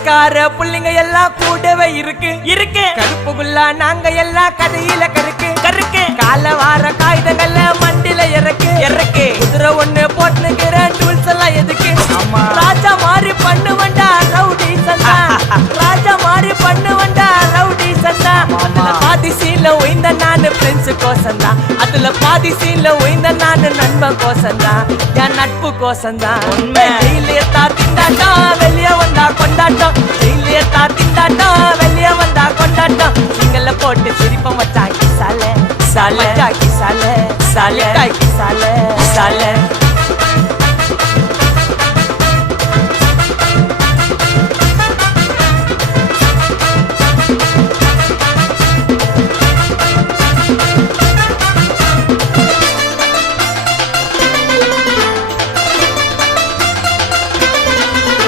போலீஸ்கார புள்ளிங்க எல்லாம் கூடவே இருக்கு கருப்புக்குள்ள நாங்க எல்லாம் கதையில கருக்கு கால வார காகிதங்கள்ல மண்டில இறக்கு குதிரை ஒண்ணு போட்டுக்கிற டூல்ஸ் எல்லாம் எதுக்கு ராஜா மாதிரி பண்ணுவண்டா ரவுடி சந்தா ராஜா மாதிரி பண்ணுவண்டா ரவுடி சந்தா அதுல பாதி சீன்ல உயிந்த நானு ஃப்ரெண்ட்ஸ் கோசந்தா அதுல பாதி சீன்ல உயிந்த நானு நண்பன் கோசந்தா என் நட்பு கோசந்தா ஜெயிலே திண்டாட்டம் வெளியே வந்தா கொண்டாட்டம் ஜெயிலே திண்டாட்டம் வெளியே வந்தா கொண்டாட்டம் சிங்கல்ல போட்டு சிரிப்பம் வச்சா கிசாலே சாலே சாலே சாலே சாலே